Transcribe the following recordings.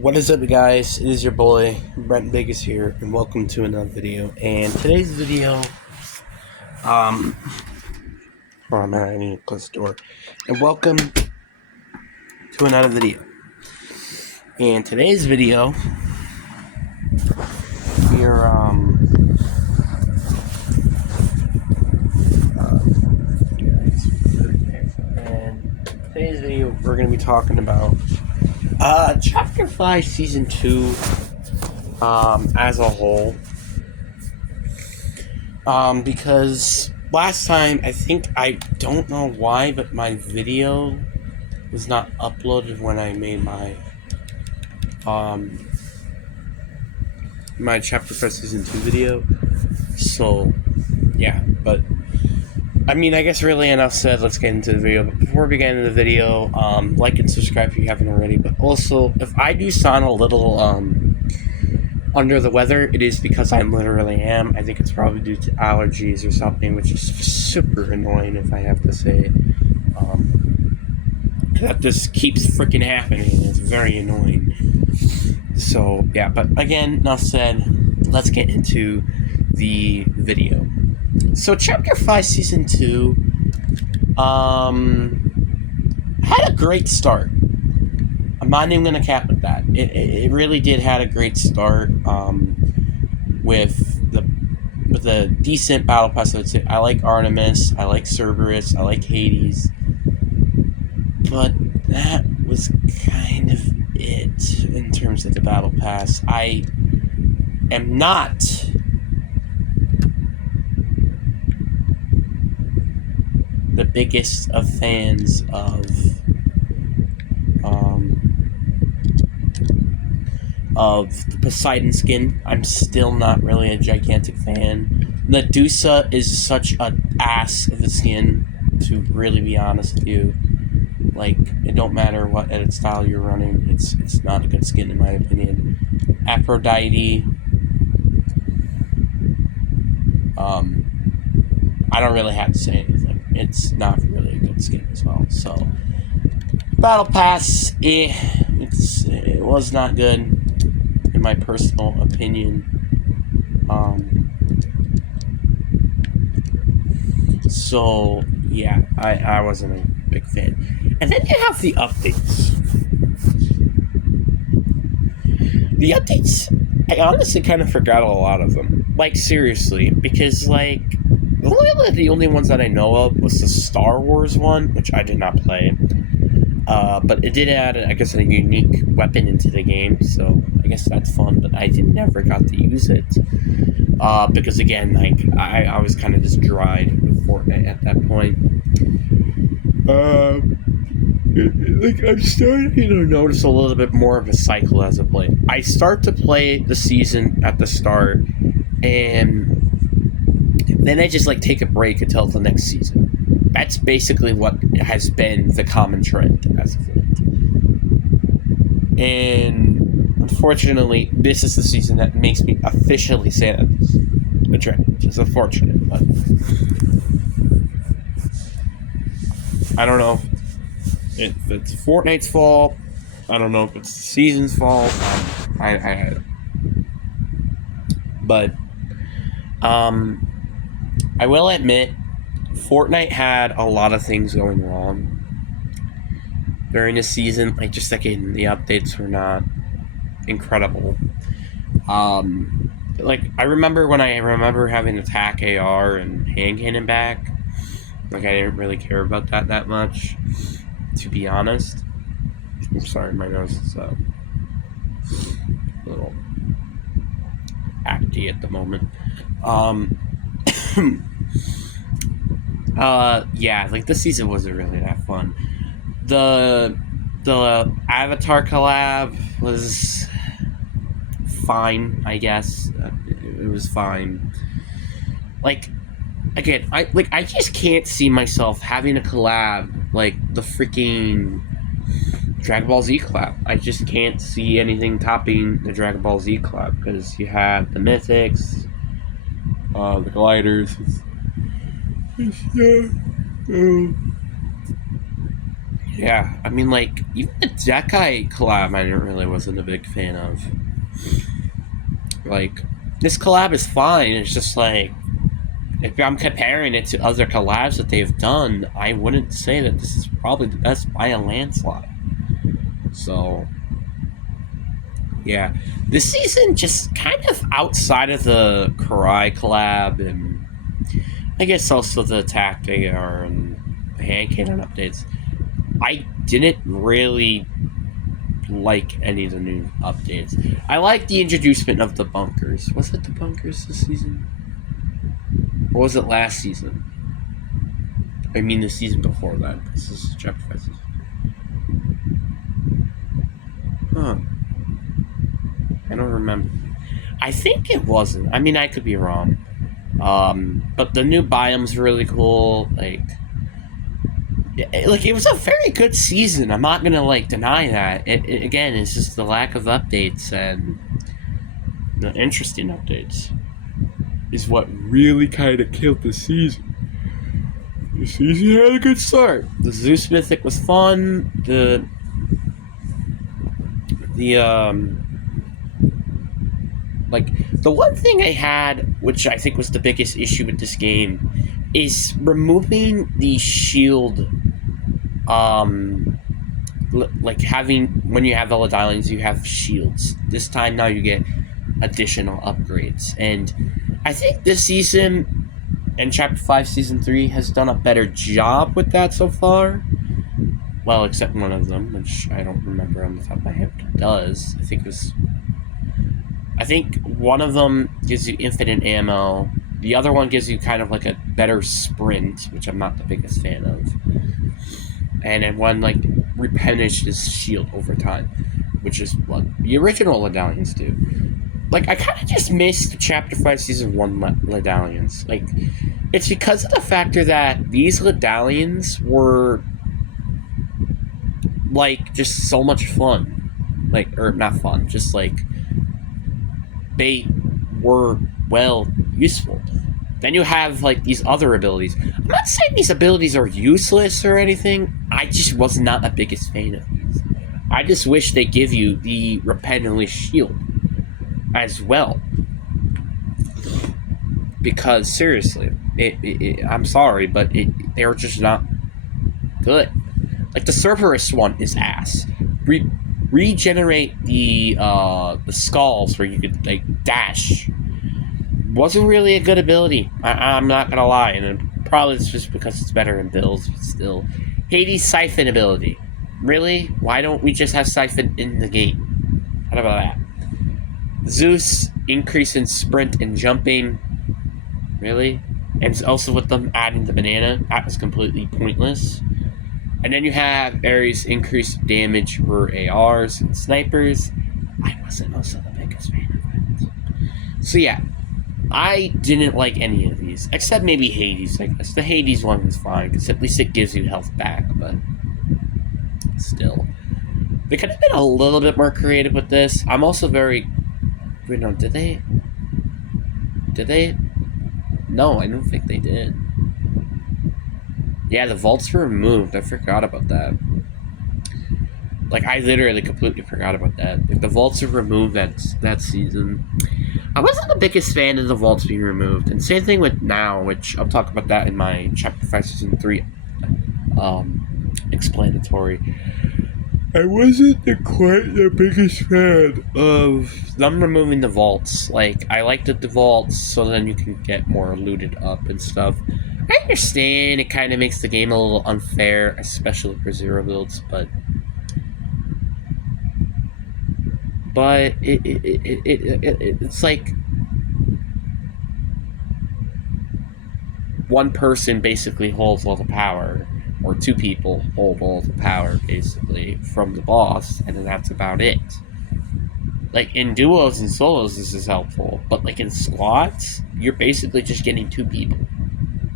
What is up, guys? It is your boy Brent Vegas here, and welcome to another video. And today's video, oh man, I need to close the door. And welcome to another video. And today's video, we're and today's video we're gonna be talking about Chapter 5, Season 2, as a whole. Because last time, I don't know why, but my video was not uploaded when I made my, my Chapter 5, Season 2 video. So, yeah, but I mean, I guess really enough said, let's get into the video. But before we get into the video, like and subscribe if you haven't already. But also, if I do sound a little under the weather, it is because I literally am. I think it's probably due to allergies or something, which is super annoying, if I have to say. That just keeps freaking happening. It's very annoying. So, yeah, but again, enough said, let's get into the video. So, Chapter 5, Season 2, had a great start. I'm not even going to cap with that. It really did had a great start, with a decent battle pass. I like Artemis, I like Cerberus, I like Hades, but that was kind of it in terms of the battle pass. I am not the biggest of fans of the Poseidon skin. I'm still not really a gigantic fan. Medusa is such an ass of the skin, to really be honest with you. Like, it don't matter what edit style you're running, it's not a good skin in my opinion. Aphrodite, I don't really have to say anything. It's not really a good skin as well. So, Battle Pass, it was not good, in my personal opinion. So, yeah, I wasn't a big fan. And then you have the updates. The updates, I honestly kind of forgot a lot of them. Like, seriously, because, like, the only ones that I know of was the Star Wars one, which I did not play. But it did add, I guess, a unique weapon into the game, so I guess that's fun, but I never got to use it. Because, again, like, I was kind of just dried with Fortnite at that point. Like, I'm starting to notice a little bit more of a cycle as of late. I start to play the season at the start, and then I just, like, take a break until the next season. That's basically what has been the common trend as of late. And unfortunately, this is the season that makes me officially say that it's a trend, which is unfortunate, but I don't know if it's Fortnite's fault. I don't know if it's the season's fault. I but I will admit, Fortnite had a lot of things going wrong during the season. Like, just like in the updates were not incredible. Like, I remember having attack AR and hand cannon back. Like, I didn't really care about that much, to be honest. I'm sorry, my nose is a little acty at the moment. Yeah, like, this season wasn't really that fun. The Avatar collab was fine, I guess. It was fine. Like, again, I just can't see myself having a collab like the freaking Dragon Ball Z collab. I just can't see anything topping the Dragon Ball Z collab, because you have the Mythics, the gliders. Yeah, I mean, like, even the Dekai collab I really wasn't a big fan of. Like, this collab is fine, it's just like, if I'm comparing it to other collabs that they've done, I wouldn't say that this is probably the best by a landslide. So, yeah. This season, just kind of outside of the Karai collab, and I guess also the Attack AR and the hand cannon updates, I didn't really like any of the new updates. I like the introducement of the bunkers. Was it the bunkers this season? Or was it last season? I mean the season before that. This is chapter 5 season. Huh. I don't remember. I think it wasn't. I mean, I could be wrong. But the new biome's really cool. Like, it was a very good season. I'm not gonna like deny that. Again, it's just the lack of updates and the interesting updates is what really kind of killed the season. The season had a good start. The Zeus Mythic was fun. The one thing I had, which I think was the biggest issue with this game, is removing the shield. Like having, when you have the Medallions, you have shields. This time now you get additional upgrades, and I think this season and Chapter 5 Season 3 has done a better job with that so far. Well, except one of them, which I don't remember on the top of my head what it does. I think one of them gives you infinite ammo. The other one gives you kind of like a better sprint, which I'm not the biggest fan of. And then one, like, replenishes shield over time, which is what the original Medallions do. Like, I kind of just missed Chapter 5 Season 1 Medallions. Like, it's because of the factor that these Medallions were, like, just so much fun. Like, or not fun, just, like, they were, well, useful. Then you have, like, these other abilities. I'm not saying these abilities are useless or anything. I just was not the biggest fan of these. I just wish they give you the Repentless Shield as well. Because, seriously, I'm sorry, but they're just not good. Like, the Cerberus one is ass. Regenerate the skulls where you could, like, dash. Wasn't really a good ability. I'm not gonna lie, and probably it's just because it's better in builds, but still. Hades' Siphon ability. Really? Why don't we just have Siphon in the game? How about that? Zeus, increase in sprint and jumping. Really? And also with them adding the banana, that was completely pointless. And then you have Ares, increased damage for ARs and snipers. I wasn't also the biggest fan of it. So yeah, I didn't like any of these, except maybe Hades, I guess. The Hades one was fine, because at least it gives you health back, but still. They could have been a little bit more creative with this. I'm also very... Wait, no, did they? Did they? No, I don't think they did. Yeah, the vaults were removed. I forgot about that. Like, I literally completely forgot about that. Like, the vaults were removed that season. I wasn't the biggest fan of the vaults being removed. And same thing with now, which I'll talk about that in my Chapter 5 Season 3 explanatory. I wasn't quite the biggest fan of them removing the vaults. Like, I liked the vaults so then you can get more looted up and stuff. I understand it kind of makes the game a little unfair, especially for zero builds, but it's like one person basically holds all the power, or two people hold all the power basically from the boss, and then that's about it. Like in duos and solos this is helpful, but like in squads you're basically just getting two people.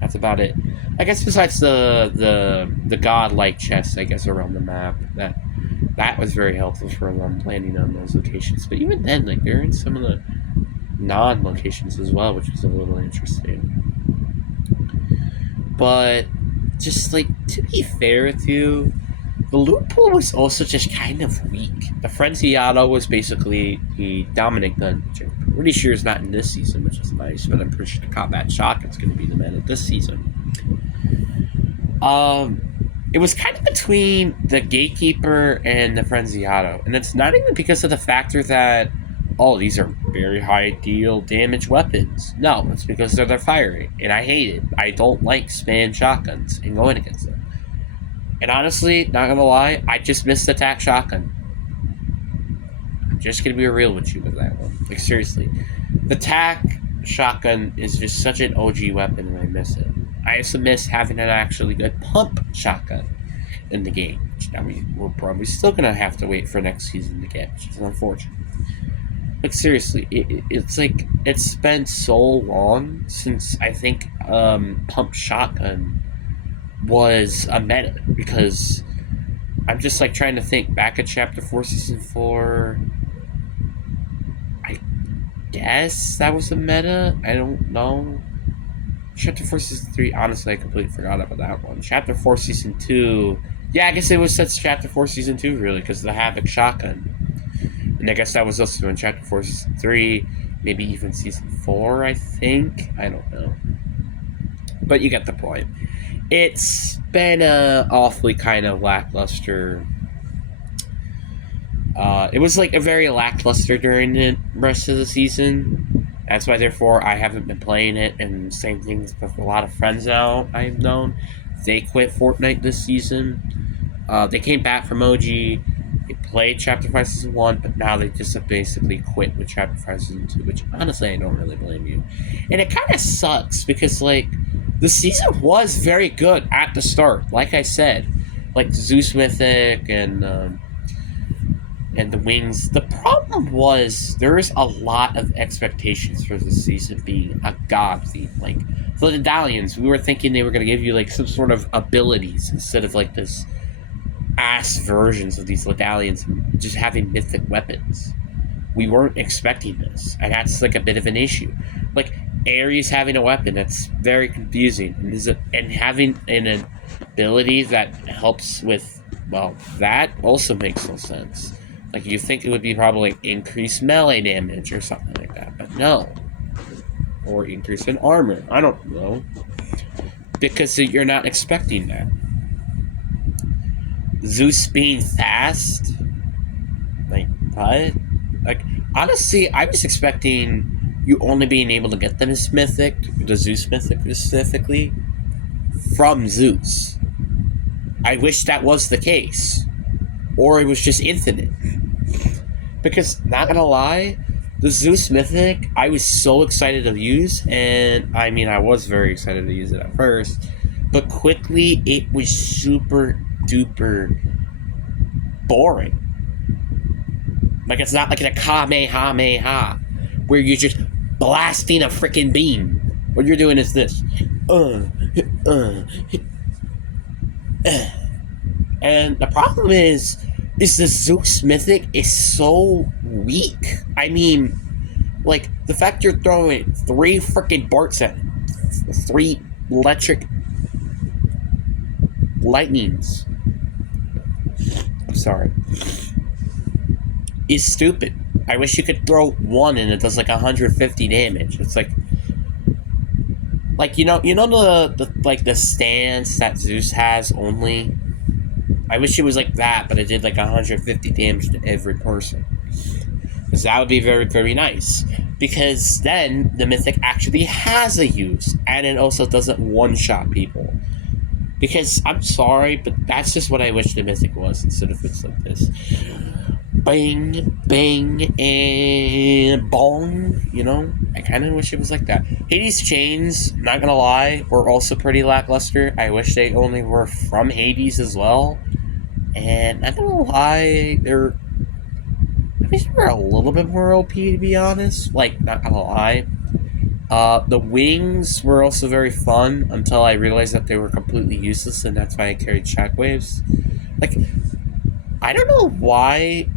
That's about it. I guess besides the godlike chests, I guess, around the map, that was very helpful for them landing on those locations. But even then, like, they're in some of the non-locations as well, which is a little interesting. But just, like, to be fair with you, The loot pool was also just kind of weak. The Frenzy Auto was basically a dominant gun, which I'm pretty sure is not in this season, which is nice, but I'm pretty sure the Combat Shotgun's going to be the meta this season. It was kind of between the Gatekeeper and the Frenzy Auto, and it's not even because of the factor that, oh, these are very high deal damage weapons. No, it's because of their fire rate, and I hate it. I don't like spam shotguns and going against them. And honestly, not gonna lie, I just missed attack shotgun. I'm just gonna be real with you with that one. Like, seriously. The attack shotgun is just such an OG weapon, and I miss it. I also miss having an actually good pump shotgun in the game. Which, I mean, we're probably still gonna have to wait for next season to get, which is unfortunate. Like, seriously, it's like, it's been so long since I think pump shotgun was a meta, because I'm just like trying to think back at Chapter 4 Season 4. I guess that was a meta. I don't know. Chapter 4 Season 3, honestly, I completely forgot about that one. Chapter 4 Season 2, yeah, I guess it was since Chapter 4 Season 2, really, because of the Havoc shotgun. And I guess that was also in Chapter 4 Season 3, maybe even Season 4, I think. I don't know. But you get the point. It's been awfully kind of lackluster. It was like a very lackluster during the rest of the season. That's why, therefore, I haven't been playing it. And same things with a lot of friends now I've known. They quit Fortnite this season. They came back from OG. They played Chapter 5 Season 1, but now they just have basically quit with Chapter 5 Season 2, which honestly I don't really blame you. And it kind of sucks because, like, the season was very good at the start, like I said. Like Zeus Mythic and the Wings. The problem was there is a lot of expectations for the season being a god theme. Like, for the Medallions, we were thinking they were going to give you, like, some sort of abilities instead of, like, this ass versions of these Medallions and just having mythic weapons. We weren't expecting this, and that's, like, a bit of an issue. Like, Ares having a weapon, that's very confusing, and having an ability that helps with, well, that also makes no sense. Like, you think it would be probably increased melee damage or something like that, but no. Or increase in armor, I don't know. Because you're not expecting that. Zeus being fast? Like, what? Like, honestly, I was expecting you only being able to get them as Mythic, the Zeus Mythic specifically, from Zeus. I wish that was the case. Or it was just infinite. Because, not gonna lie, the Zeus Mythic, I was so excited to use, and I mean, I was very excited to use it at first, but quickly, it was super duper boring. Like, it's not like a Kamehameha, where you're just blasting a freaking beam. What you're doing is this. And the problem is the Zeus Mythic is so weak. I mean, like, the fact you're throwing 3 freaking darts at it, 3 electric lightnings, I'm sorry, is stupid. I wish you could throw 1 and it does like 150 damage. It's like you know the stance that Zeus has only. I wish it was like that, but it did like 150 damage to every person. Because that would be very, very nice. Because then the Mythic actually has a use, and it also doesn't one-shot people. Because, I'm sorry, but that's just what I wish the Mythic was, instead of it's like this. Bang, bang, and bong, you know? I kind of wish it was like that. Hades Chains, not gonna lie, were also pretty lackluster. I wish they only were from Hades as well. And not gonna lie, I wish they were a little bit more OP, to be honest. Like, not gonna lie. The Wings were also very fun until I realized that they were completely useless, and that's why I carried Shockwaves. Like, I don't know why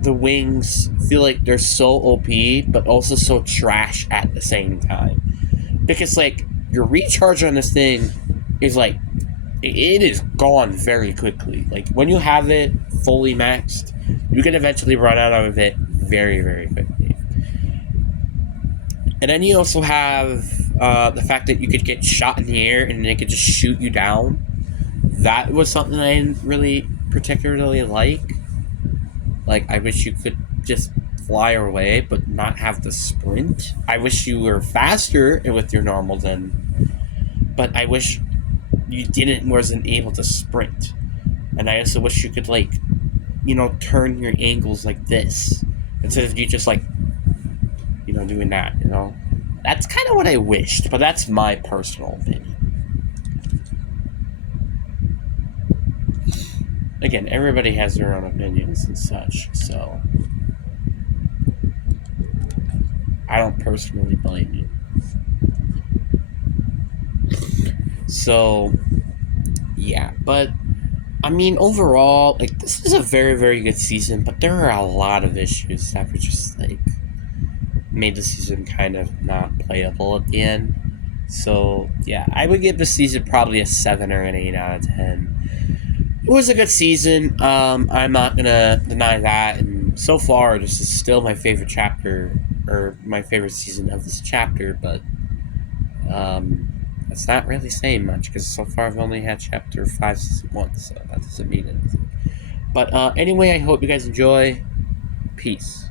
the Wings feel like they're so OP, but also so trash at the same time. Because, like, your recharge on this thing is, like, it is gone very quickly. Like, when you have it fully maxed, you can eventually run out of it very, very quickly. And then you also have the fact that you could get shot in the air and it could just shoot you down. That was something I didn't really particularly like. Like, I wish you could just fly away but not have to sprint. I wish you were faster with your normal then, but I wish you wasn't able to sprint. And I also wish you could, like, turn your angles like this instead of you just, like, doing that. That's kind of what I wished, but that's my personal opinion. Again, everybody has their own opinions and such, so I don't personally blame you. So, yeah, but I mean, overall, like, this is a very, very good season, but there are a lot of issues that were just, like, made the season kind of not playable at the end. So, yeah, I would give the season probably a 7 or an 8 out of 10. It was a good season. I'm not gonna deny that, and so far, this is still my favorite chapter, or my favorite season of this chapter, but that's not really saying much, because so far I've only had chapter 5 season 1, so that doesn't mean anything. But anyway, I hope you guys enjoy. Peace.